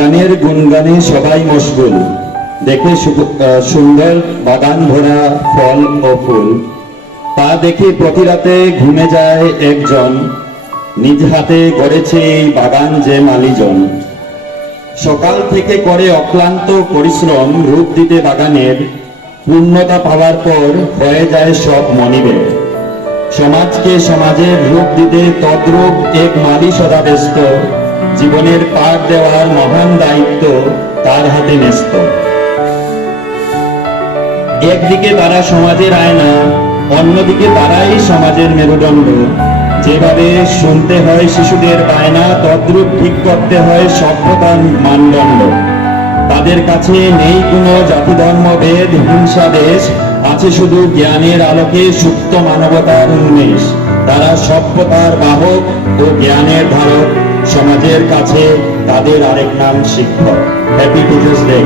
বাগানের গুণগানে সবাই মশগুল, দেখে সুন্দর বাগান ভরা ফল ও ফুল। তা দেখে প্রতি রাতে ঘুমে যায় একজন, নিজ হাতে গড়েছে এই বাগান যে মালিজন। সকাল থেকে করে অক্লান্ত পরিশ্রম রূপ দিতে বাগানের, পূর্ণতা পাওয়ার পর হয়ে যায় সব মনিবের। সমাজকে সমাজের রূপ দিতে তদ্রূপ এক মালি সদা ব্যস্ত, জীবনের পাঠ দেওয়ার মহান দায়িত্ব তার হাতে ন্যস্ত। একদিকে তারা সমাজের আয়না, অন্যদিকে তারাই সমাজের মেরুদণ্ড। যেভাবে শুনতে হয় শিশুদের বায়না, তদ্রূপ ঠিক করতে হয় সভ্যতার মানদণ্ড। তাদের কাছে নেই কোনো জাতি ধর্ম ভেদ হিংসা দেশ, আছে শুধু জ্ঞানের আলোকে সুপ্ত মানবতার উন্মেষ। তারা সভ্যতার বাহক ও জ্ঞানের ধারক, সমাজের কাছে তাদের আরেক নাম শিক্ষক। Happy teachers day.